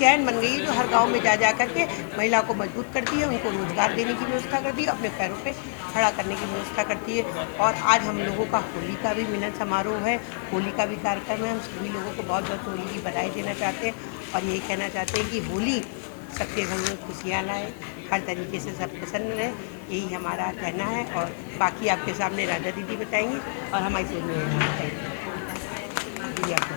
चैन बन गई है जो हर गांव में जा जा करके महिला को मजबूत करती है, उनको रोजगार देने की व्यवस्था करती है, अपने पैरों पे खड़ा करने की व्यवस्था करती है। और आज हम लोगों का होली का भी मिलन समारोह है, होली का भी कार्यक्रम है। हम सभी लोगों को बहुत बहुत होली की बधाई देना चाहते हैं और यही कहना चाहते हैं कि होली सबके घर में खुशियाँ लाए, हर तरीके से सब प्रसन्न रहे, यही हमारा कहना है। और बाकी आपके सामने राधा दीदी बताएंगी और हमारी पूरी बताएंगी दीदी आपको।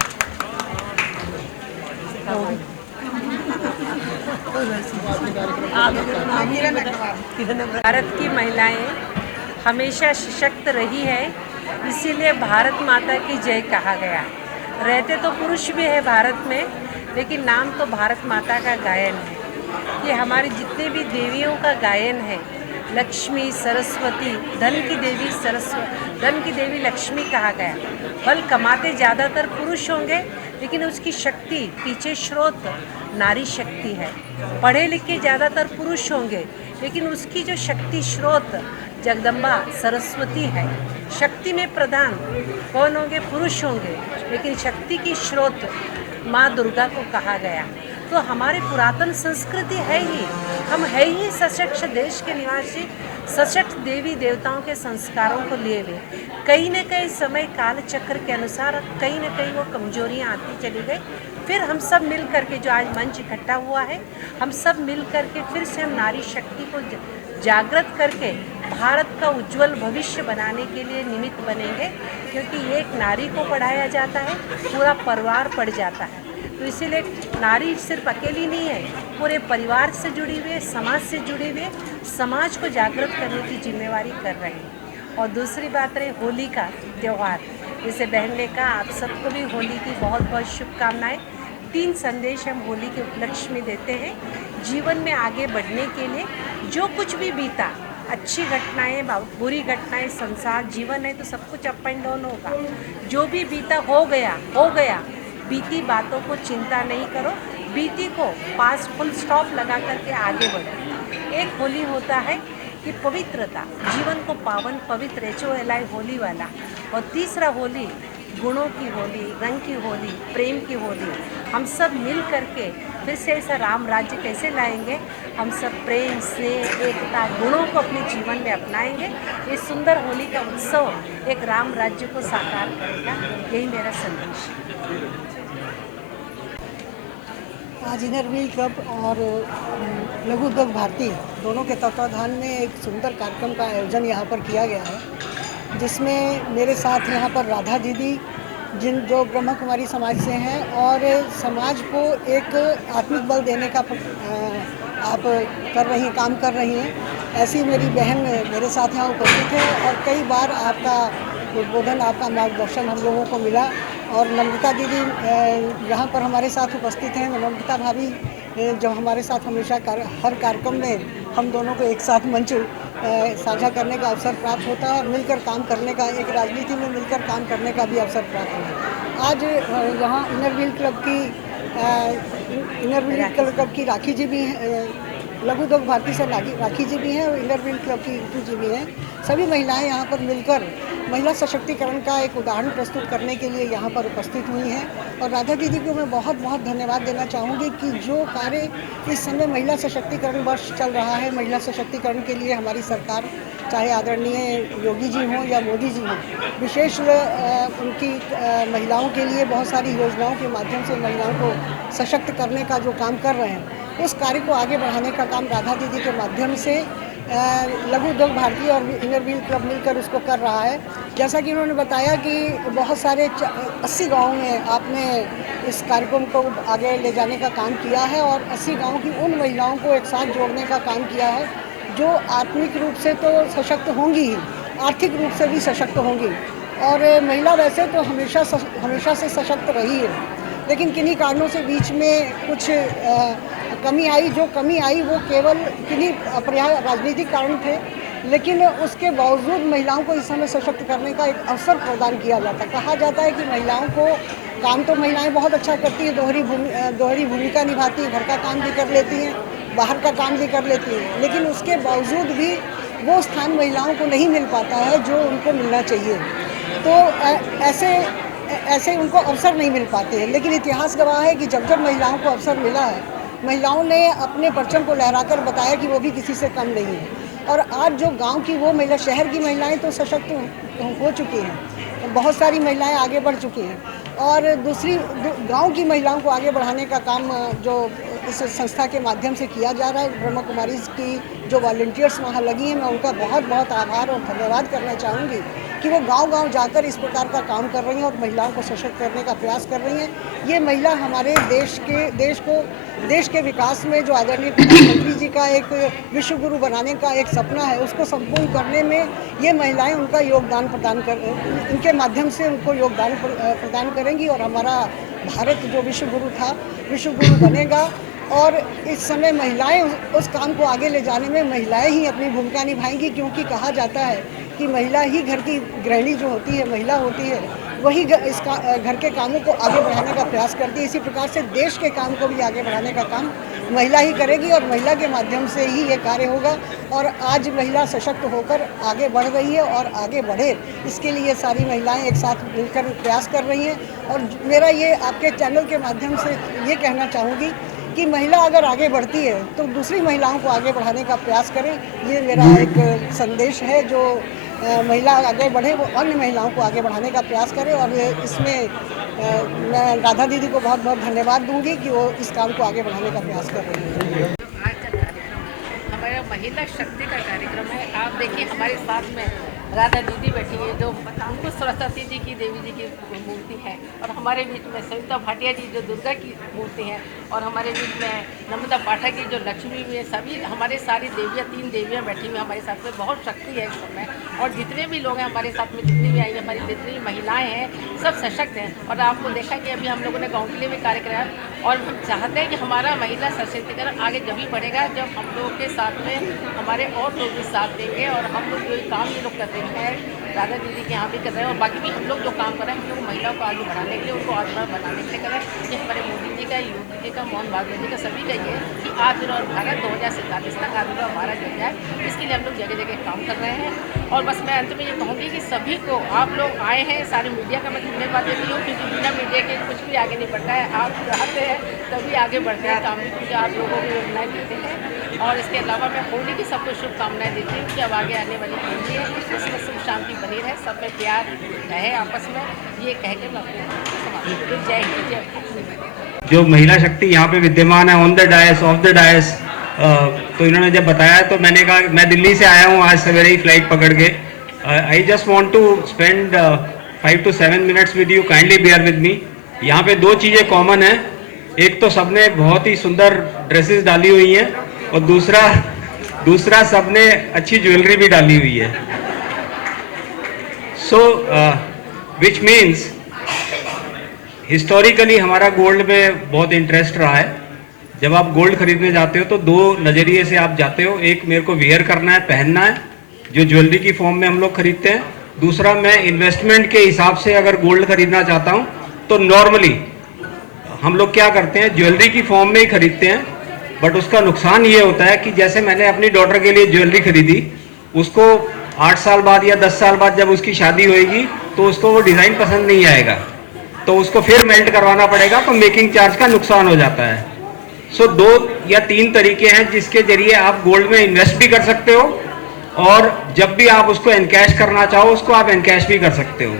भारत की महिलाएं हमेशा सशक्त रही है, इसीलिए भारत माता की जय कहा गया। रहते तो पुरुष भी है भारत में, लेकिन नाम तो भारत माता का गायन है। ये हमारी जितने भी देवियों का गायन है, लक्ष्मी, सरस्वती, धन की देवी सरस्वती, धन की देवी लक्ष्मी कहा गया। फल कमाते ज़्यादातर पुरुष होंगे, लेकिन उसकी शक्ति पीछे स्रोत नारी शक्ति है। पढ़े लिखे ज़्यादातर पुरुष होंगे, लेकिन उसकी जो शक्ति स्रोत जगदम्बा सरस्वती है। शक्ति में प्रधान कौन होंगे? पुरुष होंगे, लेकिन शक्ति की स्रोत माँ दुर्गा को कहा गया। तो हमारी पुरातन संस्कृति है ही, हम है ही सशक्त देश के निवासी, सशक्त देवी देवताओं के संस्कारों को लिए हुए। कहीं न कहीं समय काल चक्र के अनुसार कहीं न कहीं वो कमजोरियाँ आती चली गई। फिर हम सब मिल करके जो आज मंच इकट्ठा हुआ है, हम सब मिल करके फिर से हम नारी शक्ति को जागृत करके भारत का उज्जवल भविष्य बनाने के लिए निमित्त बनेंगे। क्योंकि एक नारी को पढ़ाया जाता है, पूरा परिवार पढ़ जाता है। तो इसीलिए नारी सिर्फ अकेली नहीं है, पूरे परिवार से जुड़ी हुई, समाज से जुड़ी हुई, समाज को जागृत करने की जिम्मेवारी कर रहे हैं। और दूसरी बात रही होली का त्यौहार, जैसे बहन ने कहा, आप सबको भी होली की बहुत बहुत शुभकामनाएं। 3 संदेश हम होली के उपलक्ष्य में देते हैं। जीवन में आगे बढ़ने के लिए जो कुछ भी बीता, अच्छी घटनाएं, बुरी घटनाएं, संसार जीवन है तो सब कुछ अप एंड डाउन होगा। जो भी बीता हो गया। बीती बातों को चिंता नहीं करो, बीती को पास फुल स्टॉप लगा करके आगे बढ़ो। एक होली होता है कि पवित्रता, जीवन को पावन पवित्र एचओएलआई होली वाला। और तीसरा होली गुणों की होली, रंग की होली, प्रेम की होली। हम सब मिल करके फिर से ऐसा राम राज्य कैसे लाएंगे? हम सब प्रेम, स्नेह, एकता, गुणों को अपने जीवन में अपनाएंगे। ये सुंदर होली का उत्सव एक राम राज्य को साकार करेगा, यही मेरा संदेश है। आज इनर व्हील क्लब और लघु उद्योग भारती दोनों के तत्वाधान में एक सुंदर कार्यक्रम का आयोजन यहाँ पर किया गया है, जिसमें मेरे साथ यहाँ पर राधा दीदी जो ब्रह्मा कुमारी समाज से हैं और समाज को एक आत्मिक बल देने का आप काम कर रही हैं। ऐसी मेरी बहन मेरे साथ यहाँ उपस्थित है और कई बार आपका उद्बोधन, आपका मार्गदर्शन हम लोगों को मिला। और नम्रता दीदी यहाँ पर हमारे साथ उपस्थित हैं। नम्रता भाभी जो हमारे साथ हमेशा हर कार्यक्रम में हम दोनों को एक साथ मंच साझा करने का अवसर प्राप्त होता है और मिलकर काम करने का, एक राजनीति में मिलकर काम करने का भी अवसर प्राप्त होता है। आज यहाँ इनर व्हील क्लब की राखी जी भी लघु उद्योग भारती से राखी जी भी हैं और इनर व्हील क्लब की ऋतु जी भी हैं। सभी महिलाएं यहाँ पर मिलकर महिला सशक्तिकरण का एक उदाहरण प्रस्तुत करने के लिए यहाँ पर उपस्थित हुई हैं। और राधा दीदी को मैं बहुत बहुत धन्यवाद देना चाहूँगी कि जो कार्य इस समय महिला सशक्तिकरण वर्ष चल रहा है, महिला सशक्तिकरण के लिए हमारी सरकार, चाहे आदरणीय योगी जी हों या मोदी जी हों, विशेष उनकी महिलाओं के लिए बहुत सारी योजनाओं के माध्यम से महिलाओं को सशक्त करने का जो काम कर रहे हैं, उस कार्य को आगे बढ़ाने का काम राधा दीदी के माध्यम से लघु उद्योग भारती और इनर व्हील क्लब मिलकर उसको कर रहा है। जैसा कि उन्होंने बताया कि बहुत सारे 80 गाँव में आपने इस कार्यक्रम को आगे ले जाने का काम किया है और 80 गाँव की उन महिलाओं को एक साथ जोड़ने का काम किया है जो आत्मिक रूप से तो सशक्त होंगी ही, आर्थिक रूप से भी सशक्त होंगी। और महिला वैसे तो हमेशा से सशक्त रही है, लेकिन किन्हीं कारणों से बीच में कुछ कमी आई। जो कमी आई वो केवल किन्हीं अप्रिय राजनीतिक कारण थे, लेकिन उसके बावजूद महिलाओं को इस समय सशक्त करने का एक अवसर प्रदान किया जाता है। कहा जाता है कि महिलाओं को काम तो महिलाएं बहुत अच्छा करती हैं, दोहरी भूमिका निभाती हैं, घर का काम भी कर लेती हैं, बाहर का काम भी कर लेती हैं, लेकिन उसके बावजूद भी वो स्थान महिलाओं को नहीं मिल पाता है जो उनको मिलना चाहिए। तो ऐसे उनको अवसर नहीं मिल पाते हैं। लेकिन इतिहास गवाह है कि जब जब महिलाओं को अवसर मिला है, महिलाओं ने अपने परचम को लहराकर बताया कि वो भी किसी से कम नहीं है। और आज जो गांव की वो महिला, शहर की महिलाएं तो सशक्त हो चुकी हैं, बहुत सारी महिलाएं आगे बढ़ चुकी हैं। और दूसरी गांव की महिलाओं को आगे बढ़ाने का काम जो इस संस्था के माध्यम से किया जा रहा है, ब्रह्मा कुमारी की जो वॉलंटियर्स वहाँ लगी हैं, मैं उनका बहुत बहुत आभार और धन्यवाद करना चाहूँगी कि वो गांव-गांव जाकर इस प्रकार का काम कर रही हैं और महिलाओं को सशक्त करने का प्रयास कर रही हैं। ये महिला हमारे देश के विकास में जो आदरणीय प्रधानमंत्री जी का एक विश्व गुरु बनाने का एक सपना है, उसको संपूर्ण करने में ये महिलाएं उनका योगदान इनके माध्यम से उनको योगदान प्रदान करेंगी और हमारा भारत जो विश्व गुरु था, विश्व गुरु बनेगा। और इस समय महिलाएं उस काम को आगे ले जाने में महिलाएं ही अपनी भूमिका निभाएंगी, क्योंकि कहा जाता है कि महिला ही घर की गृहिणी जो होती है, महिला होती है, वही घर के कामों को आगे बढ़ाने का प्रयास करती है। इसी प्रकार से देश के काम को भी आगे बढ़ाने का काम महिला ही करेगी और महिला के माध्यम से ही ये कार्य होगा। और आज महिला सशक्त होकर आगे बढ़ रही है और आगे बढ़े, इसके लिए सारी महिलाएं एक साथ मिलकर प्रयास कर रही हैं। और मेरा ये आपके चैनल के माध्यम से ये कहना चाहूँगी कि महिला अगर आगे बढ़ती है तो दूसरी महिलाओं को आगे बढ़ाने का प्रयास करें। ये मेरा एक संदेश है, जो महिला आगे बढ़े वो अन्य महिलाओं को आगे बढ़ाने का प्रयास करें। और इसमें मैं राधा दीदी को बहुत बहुत धन्यवाद दूंगी कि वो इस काम को आगे बढ़ाने का प्रयास कर रही है। आज का कार्यक्रम हमारा महिला शक्ति का कार्यक्रम है। आप देखिए हमारे साथ में राधा दीदी बैठी है, जो उनको सरस्वती जी की, देवी जी की मूर्ति है, और हमारे बीच में सविता भाटिया जी जो दुर्गा की मूर्ति है, और हमारे बीच में नमिता पाठक जी जो लक्ष्मी भी है। सभी हमारे सारी देवियाँ, 3 देवियाँ बैठी हुई हमारे साथ में, बहुत शक्ति है इस समय। और जितने भी लोग हैं हमारे साथ में, जितनी भी आई हमारी जितनी भी महिलाएँ हैं, सब सशक्त हैं। और आपको देखा कि अभी हम लोगों ने गाँव के लिए भी कार्य कराया, और हम चाहते हैं कि हमारा महिला सशक्तिकरण आगे जब भी बढ़ेगा जब हम लोगों के साथ में हमारे और लोग भी साथ देंगे। और हम लोग जो काम ये लोग कर रहे हैं, राधा दीदी के यहाँ भी कर रहे हैं, और बाकी भी हम लोग जो काम कर रहे हैं, हम लोग महिलाओं को आगे बढ़ाने के लिए, उनको आत्मनिर्भर बनाने के लिए कर रहे हैं। ये हमारे मोदी जी का, योगी जी का, मोहन भागवत जी का, सभी का ये कि आत्मनिर्भर भारत 2047 तक आत्मनिर्भर भारत बन जाए, इसके लिए हम लोग जगह जगह काम कर रहे हैं। और बस मैं अंत में ये कहूँगी कि सभी को, आप लोग आए हैं, सारी मीडिया का मैं धन्यवाद देती हूँ, क्योंकि बिना मीडिया के कुछ भी आगे नहीं बढ़ता है। आप चाहते हैं तभी आगे बढ़ते हैं काम भी, क्योंकि आप लोगों को योजनाएँ देते हैं। और इसके अलावा मैं होली की सबको शुभकामनाएं देती हूँ कि अब आगे आने वाली होली है, इसमें सुख शांति बनी रहे, सब में प्यार रहे आपस में। ये कह के मैं अपनी समाप्त करती हूँ। जय हिंद, जय भारत। जो महिला शक्ति यहाँ पे विद्यमान है on the dais, off the dais, तो इन्होंने जब बताया तो मैंने कहा मैं दिल्ली से आया हूँ आज सवेरे ही फ्लाइट पकड़ के। I just want to spend 5 to 7 minutes with you, kindly bear with me. यहाँ पे 2 चीज़ें कॉमन है, एक तो सबने बहुत ही सुंदर ड्रेसेस डाली हुई हैं, और दूसरा सबने अच्छी ज्वेलरी भी डाली हुई है। सो विच मीन्स हिस्टोरिकली हमारा गोल्ड में बहुत इंटरेस्ट रहा है। जब आप गोल्ड खरीदने जाते हो तो 2 नज़रिए से आप जाते हो, एक मेरे को वेयर करना है, पहनना है, जो ज्वेलरी की फॉर्म में हम लोग खरीदते हैं। दूसरा, मैं इन्वेस्टमेंट के हिसाब से अगर गोल्ड खरीदना चाहता हूँ तो नॉर्मली हम लोग क्या करते हैं, ज्वेलरी की फॉर्म में ही खरीदते हैं। बट उसका नुकसान ये होता है कि जैसे मैंने अपनी डॉटर के लिए ज्वेलरी खरीदी, उसको 8 साल बाद या 10 साल बाद जब उसकी शादी होएगी तो उसको वो डिज़ाइन पसंद नहीं आएगा, तो उसको फिर मेल्ट करवाना पड़ेगा, तो मेकिंग चार्ज का नुकसान हो जाता है। सो 2 या 3 तरीके हैं जिसके जरिए आप गोल्ड में इन्वेस्ट भी कर सकते हो, और जब भी आप उसको एनकैश करना चाहो उसको आप एनकैश भी कर सकते हो।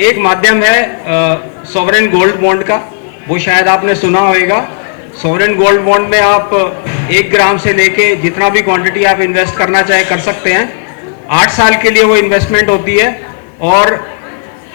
एक माध्यम है सॉवरेन गोल्ड बॉन्ड का, वो शायद आपने सुना होगा। सॉवरेन गोल्ड बॉन्ड में आप 1 ग्राम से लेके जितना भी क्वांटिटी आप इन्वेस्ट करना चाहे कर सकते हैं। 8 साल के लिए वो इन्वेस्टमेंट होती है, और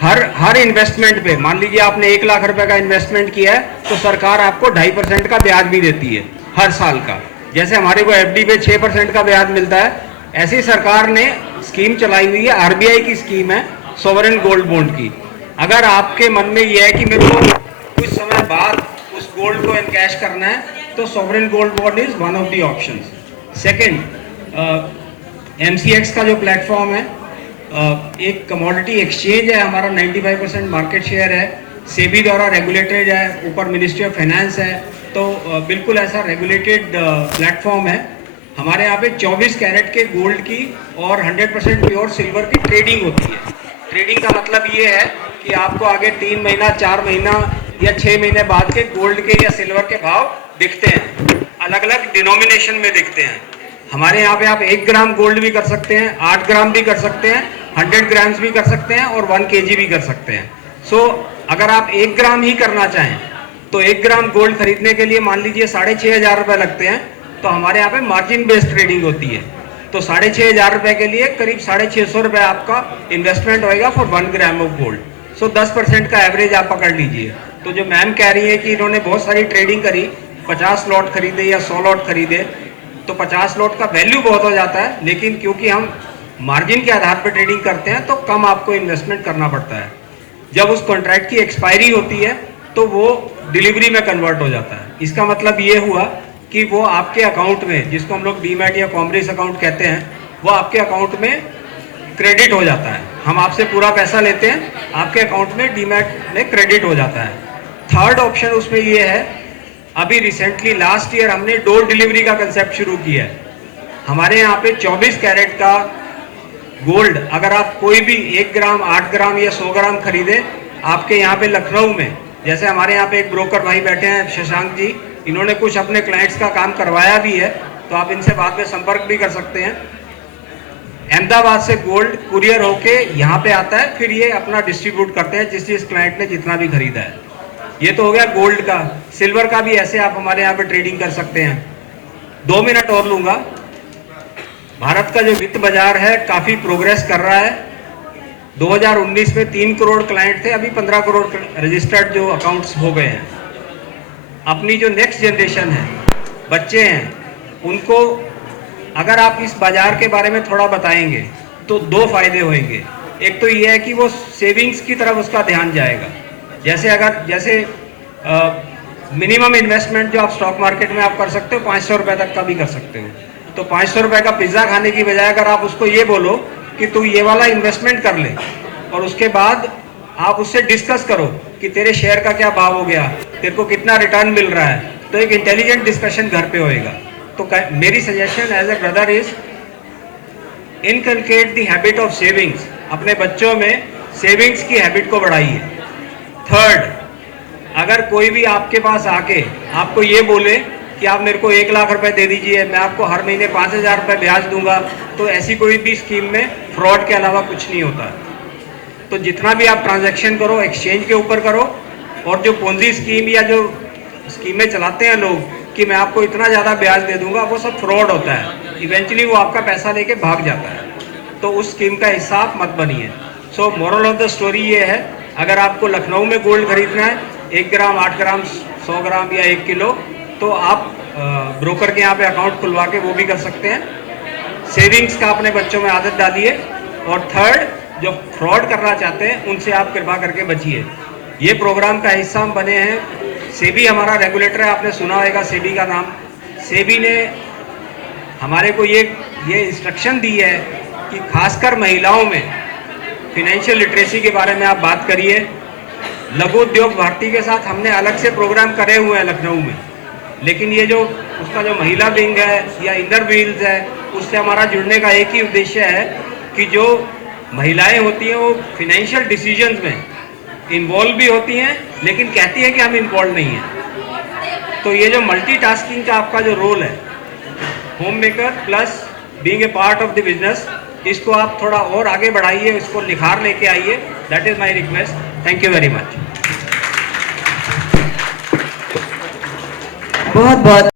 हर इन्वेस्टमेंट पे, मान लीजिए आपने 1 लाख रुपए का इन्वेस्टमेंट किया है तो सरकार आपको 2.5% का ब्याज भी देती है हर साल का। जैसे हमारे को FD पे 6% का ब्याज मिलता है, ऐसी सरकार ने स्कीम चलाई हुई है, RBI की स्कीम है सॉवरेन गोल्ड बॉन्ड की। अगर आपके मन में यह है कि मेरे को कुछ समय बाद उस गोल्ड को एनकैश करना है, तो sovereign gold bond is one of the options. Second, MCX का जो प्लेटफॉर्म है, एक कमोडिटी एक्सचेंज है, हमारा 95% मार्केट शेयर है, सेबी द्वारा रेगुलेटेड है, ऊपर मिनिस्ट्री ऑफ फाइनेंस है, तो बिल्कुल ऐसा रेगुलेटेड प्लेटफॉर्म है। हमारे यहाँ पे 24 कैरेट के गोल्ड की और 100% प्योर सिल्वर की ट्रेडिंग होती है। ट्रेडिंग का मतलब ये है कि आपको आगे 3 महीना 4 महीना या 6 महीने बाद के गोल्ड के या सिल्वर के भाव दिखते हैं, अलग अलग डिनोमिनेशन में दिखते हैं। हमारे यहाँ पे आप 1 ग्राम गोल्ड भी कर सकते हैं, 8 ग्राम भी कर सकते हैं, 100 ग्राम्स भी कर सकते हैं और 1 kg भी कर सकते हैं। सो अगर आप 1 ग्राम ही करना चाहें तो 1 ग्राम गोल्ड खरीदने के लिए मान लीजिए 6,500 रुपये लगते हैं, तो हमारे यहाँ पे मार्जिन बेस्ड ट्रेडिंग होती है। तो 6,500 रुपये के लिए करीब 650 रुपये आपका इन्वेस्टमेंट होएगा फॉर 1 ग्राम ऑफ गोल्ड। सो 10% का एवरेज आप पकड़ लीजिए। तो जो मैम कह रही है कि इन्होंने बहुत सारी ट्रेडिंग करी, 50 लॉट खरीदे या 100 लॉट खरीदे, तो 50 लॉट का वैल्यू बहुत हो जाता है, लेकिन क्योंकि हम मार्जिन के आधार पर ट्रेडिंग करते हैं तो कम आपको इन्वेस्टमेंट करना पड़ता है। जब उस कॉन्ट्रैक्ट की एक्सपायरी होती है तो वो डिलीवरी में कन्वर्ट हो जाता है। इसका मतलब ये हुआ कि वो आपके अकाउंट में, जिसको हम लोग डीमैट या कॉमर्स अकाउंट कहते हैं, वो आपके अकाउंट में क्रेडिट हो जाता है। हम आपसे पूरा पैसा लेते हैं, आपके अकाउंट में डीमैट में क्रेडिट हो जाता है। थर्ड ऑप्शन उसमें ये है, अभी रिसेंटली लास्ट ईयर हमने डोर डिलीवरी का कंसेप्ट शुरू किया है। हमारे यहाँ पे 24 कैरेट का गोल्ड अगर आप कोई भी 1 ग्राम 8 ग्राम या 100 ग्राम खरीदे, आपके यहाँ पे लखनऊ में, जैसे हमारे यहाँ पे एक ब्रोकर भाई बैठे हैं शशांक जी, इन्होंने कुछ अपने क्लाइंट्स का काम करवाया भी है, तो आप इनसे बाद में संपर्क भी कर सकते हैं। अहमदाबाद से गोल्ड कुरियर होके यहाँ पे आता है, फिर ये अपना डिस्ट्रीब्यूट करते हैं जिस क्लाइंट ने जितना भी खरीदा है। ये तो हो गया गोल्ड का। सिल्वर का भी ऐसे आप हमारे यहाँ पे ट्रेडिंग कर सकते हैं। 2 मिनट और लूंगा। भारत का जो वित्त बाजार है काफी प्रोग्रेस कर रहा है। 2019 में 3 करोड़ क्लाइंट थे, अभी 15 करोड़ रजिस्टर्ड जो अकाउंट्स हो गए हैं। अपनी जो नेक्स्ट जनरेशन है, बच्चे हैं, उनको अगर आप इस बाजार के बारे में थोड़ा बताएंगे तो 2 फायदे होंगे। एक तो ये है कि वो सेविंग्स की तरफ उसका ध्यान जाएगा। जैसे मिनिमम इन्वेस्टमेंट जो आप स्टॉक मार्केट में आप कर सकते हो 500 रुपये तक का भी कर सकते हो। तो 500 रुपये का पिज्ज़ा खाने की बजाय अगर आप उसको ये बोलो कि तू ये वाला इन्वेस्टमेंट कर ले और उसके बाद आप उससे डिस्कस करो कि तेरे शेयर का क्या भाव हो गया, तेरे को कितना रिटर्न मिल रहा है, तो एक इंटेलिजेंट डिस्कशन घर पे होएगा। तो मेरी suggestion as a brother is inculcate the habit of savings. अपने बच्चों में सेविंग्स की हैबिट को बढ़ाइए। थर्ड, अगर कोई भी आपके पास आके आपको ये बोले कि आप मेरे को 1 लाख रुपए दे दीजिए, मैं आपको हर महीने 5,000 रुपये ब्याज दूंगा, तो ऐसी कोई भी स्कीम में फ्रॉड के अलावा कुछ नहीं होता। तो जितना भी आप ट्रांजैक्शन करो एक्सचेंज के ऊपर करो, और जो पोंजी स्कीम या जो स्कीमें चलाते हैं लोग कि मैं आपको इतना ज़्यादा ब्याज दे दूंगा, वो सब फ्रॉड होता है। इवेंचुअली वो आपका पैसा लेके भाग जाता है। तो उस स्कीम का हिस्सा आप मत बनिए। सो मोरल ऑफ द स्टोरी ये है, अगर आपको लखनऊ में गोल्ड खरीदना है 1 ग्राम 8 ग्राम 100 ग्राम या 1 किलो, तो आप ब्रोकर के यहाँ पे अकाउंट खुलवा के वो भी कर सकते हैं। सेविंग्स का अपने बच्चों में आदत डालिए। और थर्ड, जो फ्रॉड करना चाहते हैं उनसे आप कृपा करके बचिए। ये प्रोग्राम का हिस्सा हम बने हैं। सेबी हमारा रेगुलेटर है, आपने सुना होगा सेबी का नाम। सेबी ने हमारे को ये इंस्ट्रक्शन दी है कि खासकर महिलाओं में फिनेंशियल लिटरेसी के बारे में आप बात करिए। लघु उद्योग भारती के साथ हमने अलग से प्रोग्राम करे हुए हैं लखनऊ में, लेकिन ये जो उसका जो महिला विंग है या इनर व्हील्स है, उससे हमारा जुड़ने का एक ही उद्देश्य है कि जो महिलाएं होती हैं वो फिनेंशियल डिसीजंस में इन्वॉल्व भी होती हैं, लेकिन कहती है कि हम इन्वॉल्व नहीं हैं। तो ये जो मल्टीटास्किंग का आपका जो रोल है, home maker plus being a part of the business, इसको आप थोड़ा और आगे बढ़ाइए, इसको निखार लेके आइए। That is my request. Thank you very much. बहुत बहुत